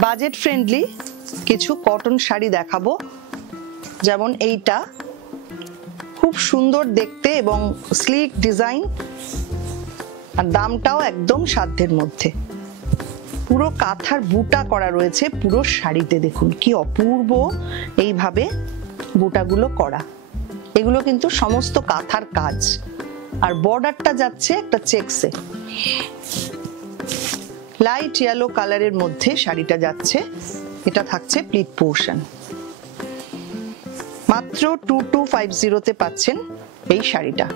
Budget friendly কিছু cotton sari দেখাবো, যেমন এইটা খুব সুন্দর দেখতে এবং স্লিক ডিজাইন, আর দামটাও একদম সাধ্যের মধ্যে। পুরো কাঁথার বুটা করা রয়েছে পুরো শাড়িতে, দেখুন কি অপূর্ব এইভাবে বুটাগুলো করা। এগুলো কিন্তু সমস্ত কাঁথার কাজ, আর বর্ডারটা যাচ্ছে একটা চেকসে, লাইট ইয়েলো কালারের মধ্যে শাড়িটা যাচ্ছে। এটা থাকছে প্লিট পোর্শন। মাত্র 2250 পাচ্ছেন এই শাড়িটা।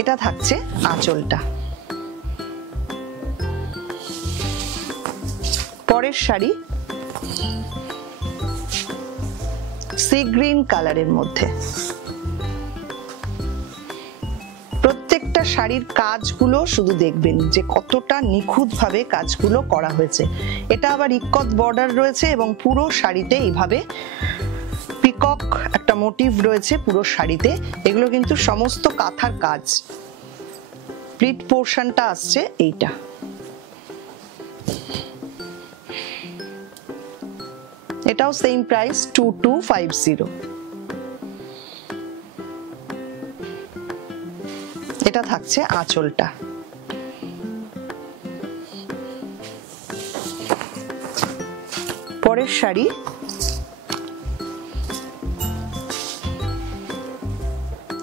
এটা থাকছে আঁচলটা। পরের শাড়ি সি গ্রিন কালারের মধ্যে। প্রত্যেকটা শাড়ির কাজগুলো শুধু দেখবেন যে কতটা নিখুঁত ভাবে কাজগুলো করা হয়েছে। এটা আবার ইক্কত বর্ডার রয়েছে এবং পুরো শাড়িতে এইভাবে পিকক একটা মোটিভ রয়েছে পুরো শাড়িতে। এগুলো কিন্তু সমস্ত কাঁথার কাজ। প্লিট পোর্শনটা আসছে এইটা। এটাও সেম প্রাইস 2250। এটা থাকছে আঁচলটা। পরের শাড়ি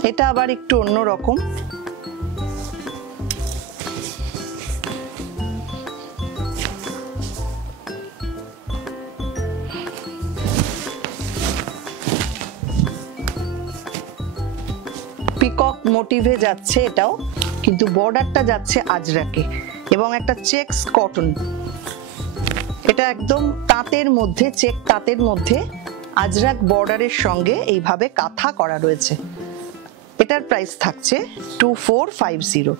এটা আবার একটু অন্যরকম। পিকক মোটিভে যাচ্ছে এটাও, কিন্তু বর্ডারটা যাচ্ছে আজরাকে এবং একটা চেকস কটন। এটা একদম তাঁতের মধ্যে, চেক তাঁতের মধ্যে আজরাক বর্ডারের সঙ্গে এইভাবে কাঁথা করা রয়েছে। এটার প্রাইস থাকছে 2450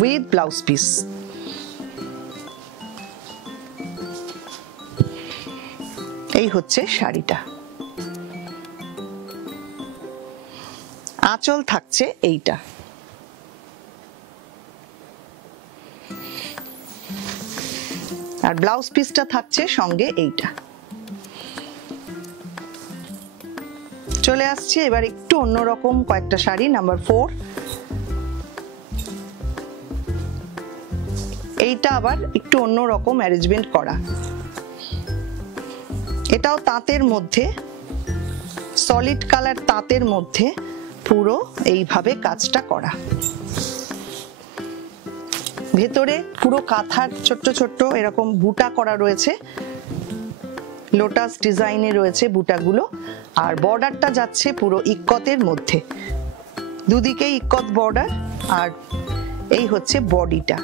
উইথ ব্লাউজ পিস। এই হচ্ছে শাড়িটা। আঁচল থাকছে এইটা। আর ব্লাউজ পিসটা থাকছে সঙ্গে এইটা। চলে আসছে এবার একটু অন্যরকম কয়েকটা শাড়ি। নাম্বার 4, এইটা আবার একটু অন্যরকম অ্যারেঞ্জমেন্ট করা। এটাও তাঁতের মধ্যে, সলিড কালার তাঁতের মধ্যে পুরো এইভাবে কাজটা করা। ভেতরে পুরো কাঁথার ছোট্ট ছোট্ট এরকম বুটা করা রয়েছে, লোটাস ডিজাইনে রয়েছে বুটাগুলো। আর বর্ডারটা যাচ্ছে পুরো ইক্কতের মধ্যে, দুদিকে ইক্কত বর্ডার। আর এই হচ্ছে বডিটা।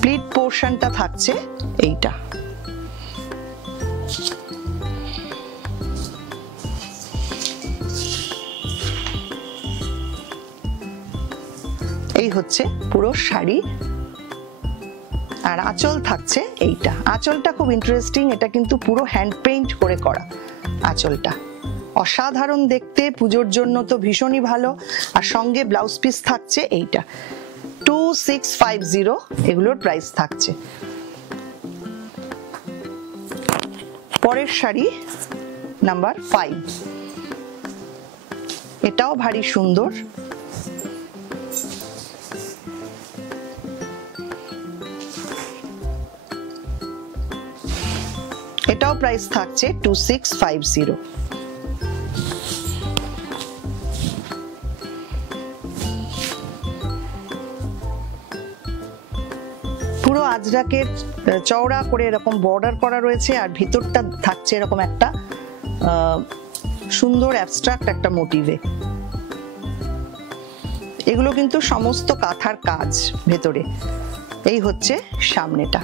প্লিট পোর্শনটা থাকছে এইটা। এই হচ্ছে পুরো শাড়ি। আর আঁচল থাকছে এইটা। আঁচলটা খুব ইন্টারেস্টিং, এটা কিন্তু পুরো হ্যান্ড পেইন্ট করে করা। আঁচলটা অসাধারণ দেখতে, পুজোর জন্য তো ভীষণই ভালো। আর সঙ্গে ব্লাউজ পিস থাকছে এইটা। 2650 এগুলোর প্রাইস থাকছে। পরের শাড়ি নাম্বার 5, এটাও ভারী সুন্দর। এটাও প্রাইস থাকছে 2650। পুরো আজরাকের চওড়া করে এরকম বর্ডার করা রয়েছে, আর ভিতরটা থাকছে এরকম একটা সুন্দর অ্যাবস্ট্রাক্ট একটা মোটিভে। এগুলো কিন্তু সমস্ত কাঁথার কাজ ভেতরে। এই হচ্ছে সামনেটা।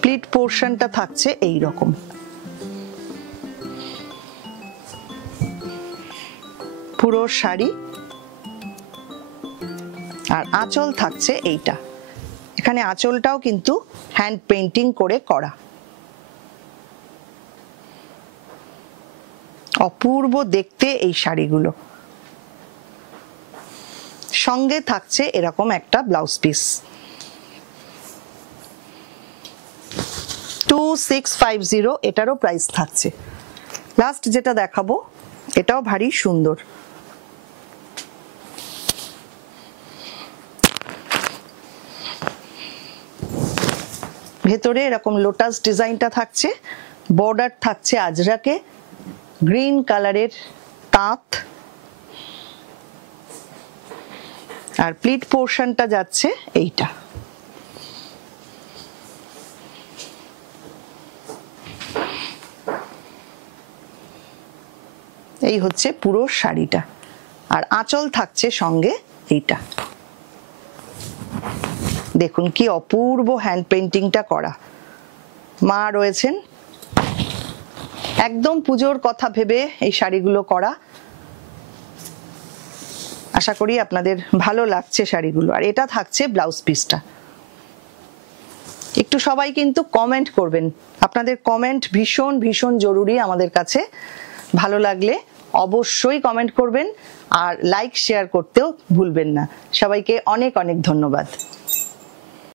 প্লিট পোর্শনটা থাকছে এই রকম। পুরো শাড়ি। আর আঁচল থাকছে এইটা। এখানে আঁচলটাও কিন্তু হ্যান্ড পেইন্টিং করে করা। অপূর্ব দেখতে এই শাড়িগুলো। সঙ্গে থাকছে এরকম একটা ব্লাউজ পিস। 2650 এটারও প্রাইস থাকছে। লাস্ট যেটা দেখাবো এটাও ভারী সুন্দর। ভেতরে এরকম লোটাস ডিজাইনটা থাকছে, বর্ডার থাকছে আজরাকে, গ্রিন কালারের তাঁত, আর প্লিট পোর্শনটা যাচ্ছে এইটা। এই হচ্ছে পুরো শাড়িটা, আর আঁচল থাকছে সঙ্গে এইটা। দেখুন কি অপূর্ব হ্যান্ড পেইন্টিংটা করা। মা রয়েছেন, একদম পুজোর কথা ভেবে এই শাড়িগুলো করা। আশা করি আপনাদের ভালো লাগছে শাড়িগুলো। আর এটা থাকছে ব্লাউজ পিসটা। একটু সবাই কিন্তু কমেন্ট করবেন, আপনাদের কমেন্ট ভীষণ ভীষণ জরুরি আমাদের কাছে। ভালো লাগলে অবশ্যই কমেন্ট করবেন, আর লাইক শেয়ার করতেও ভুলবেন না। সবাইকে অনেক অনেক ধন্যবাদ।